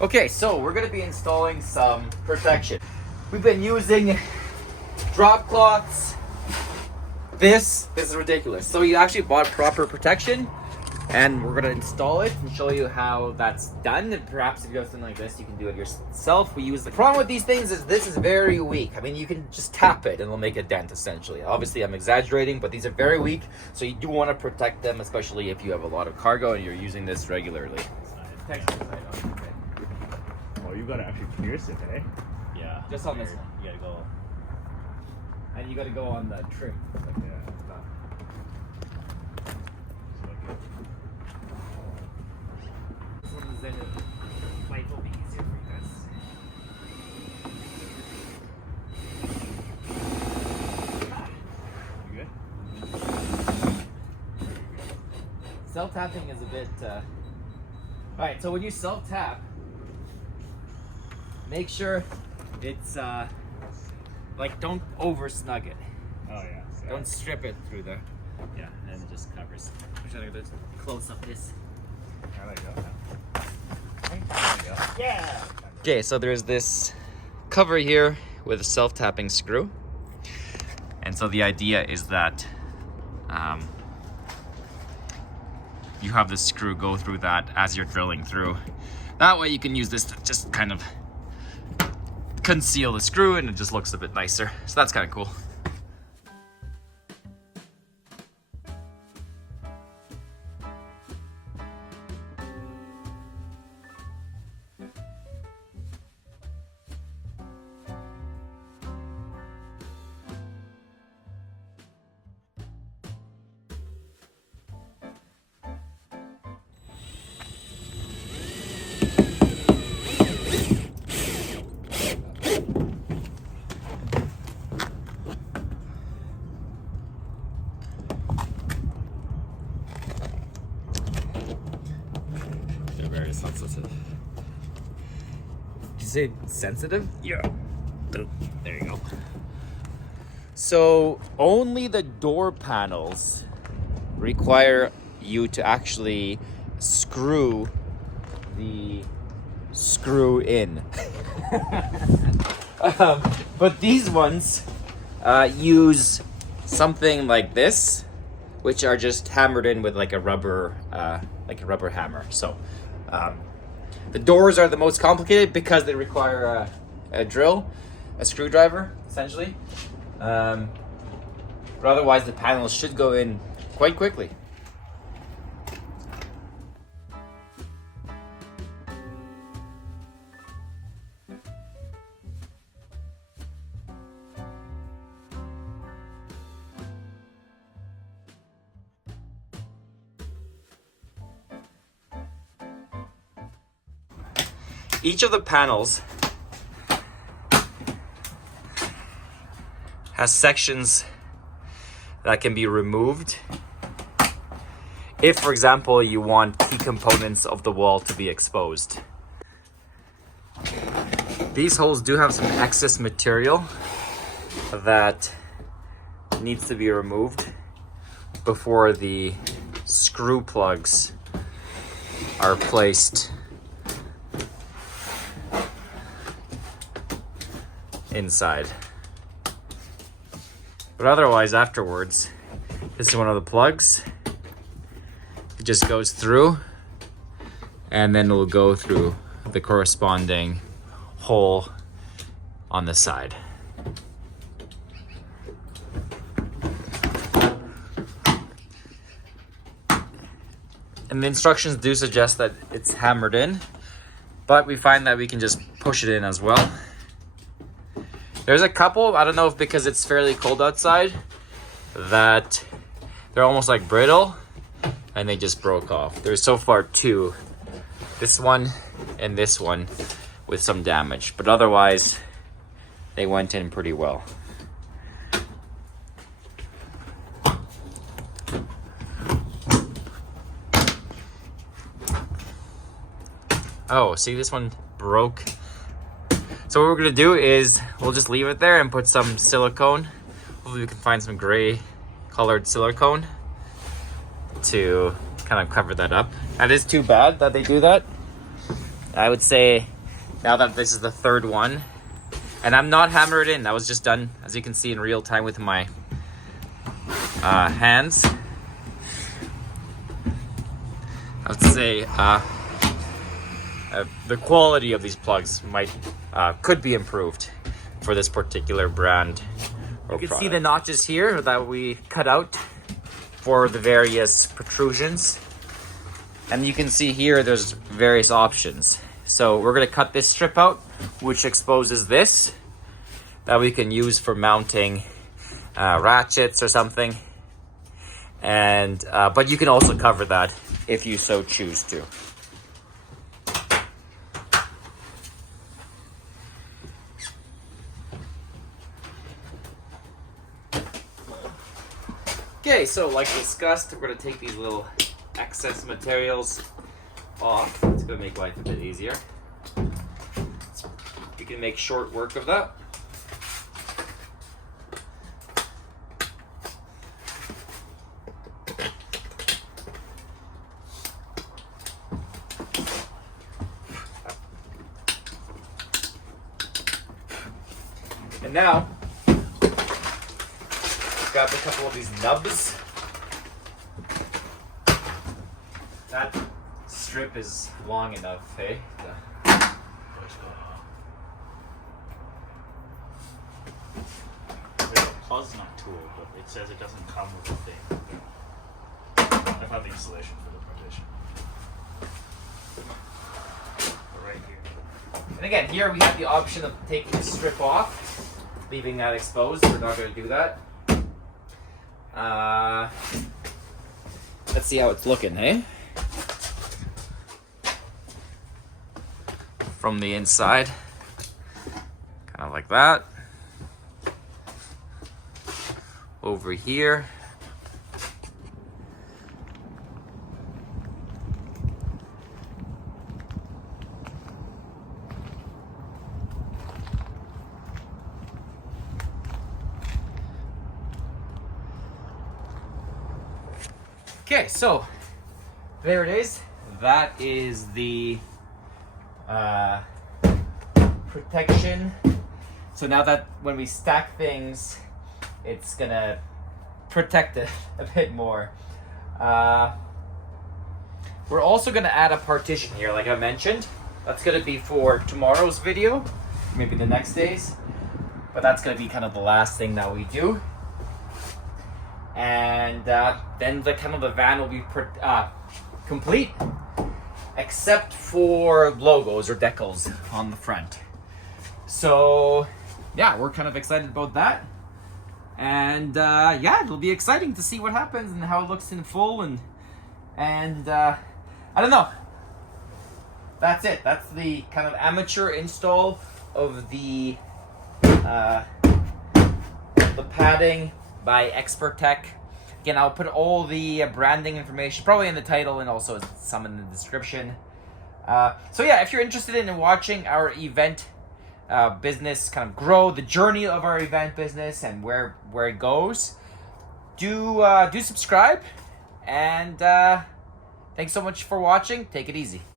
Okay, so we're going to be installing some protection. We've been using drop cloths. This is ridiculous. So you actually bought proper protection, and we're going to install it and show you how that's done. And perhaps if you have something like this, you can do it yourself. The problem with these things is this is very weak. I mean, you can just tap it and it'll make a dent essentially. Obviously, I'm exaggerating, but these are very weak. So you do want to protect them, especially if you have a lot of cargo and you're using this regularly. Oh, you gotta actually pierce it, eh? Yeah. Just on this one. You gotta go. And you gotta go on the trim. Like that. This one is then life will be easier for you guys. You good? Self-tapping is a bit Alright, so when you self-tap, make sure it's like don't over snug it. Oh yeah. So Don't strip it through there. yeah, and it just covers. I'm trying to get close up this. I like that. There you go. Yeah. Okay, so there's this cover here with a self-tapping screw. And so the idea is that you have the screw go through that as you're drilling through. That way you can use this to just kind of conceal the screw and it just looks a bit nicer. So that's kind of cool. Very sensitive. Did you say sensitive? Yeah. There you go. So only the door panels require you to actually screw the screw in. But these ones use something like this, which are just hammered in with like a rubber hammer. So the doors are the most complicated because they require a drill, a screwdriver, essentially. But otherwise, the panels should go in quite quickly. Each of the panels has sections that can be removed if, for example, you want key components of the wall to be exposed. These holes do have some excess material that needs to be removed before the screw plugs are placed inside. But otherwise, afterwards, this is one of the plugs. It just goes through, and then it'll go through the corresponding hole on the side. And the instructions do suggest that it's hammered in, but we find that we can just push it in as well. There's a couple, I don't know if because it's fairly cold outside, that they're almost like brittle and they just broke off. There's so far two, this one and this one, with some damage, but otherwise they went in pretty well. Oh, see, this one broke. So what we're gonna do is we'll just leave it there and put some silicone. Hopefully we can find some gray colored silicone to kind of cover that up. That is too bad that they do that. I would say now that this is the third one, and I'm not hammered in, that was just done, as you can see, in real time with my hands. I would say the quality of these plugs could be improved for this particular brand. You can see the notches here that we cut out for the various protrusions. And you can see here there's various options. So we're going to cut this strip out, which exposes this, that we can use for mounting ratchets or something. And but you can also cover that if you so choose to. Okay, so like discussed, we're going to take these little excess materials off. It's going to make life a bit easier. You can make short work of that. And now, grab a couple of these nubs. That strip is long enough, hey? There's a pause nut tool, but it says it doesn't come with a thing. I found the installation for the partition. But right here. And again, here we have the option of taking the strip off, leaving that exposed. We're not going to do that. Let's see how it's looking, hey? From the inside, kind of like that. Over here. Okay, so there it is. That is the protection. So now that when we stack things, it's gonna protect it a bit more. We're also gonna add a partition here, like I mentioned. That's gonna be for tomorrow's video, maybe the next days. But that's gonna be kind of the last thing that we do. And then the van will be complete, except for logos or decals on the front. So yeah, we're kind of excited about that. And yeah, it'll be exciting to see what happens and how it looks in full. And I don't know. That's it. That's the kind of amateur install of the padding by Expert Tech. Again, I'll put all the branding information probably in the title and also some in the description. So yeah, if you're interested in watching our event business kind of grow, the journey of our event business and where it goes, do subscribe. And thanks so much for watching. Take it easy.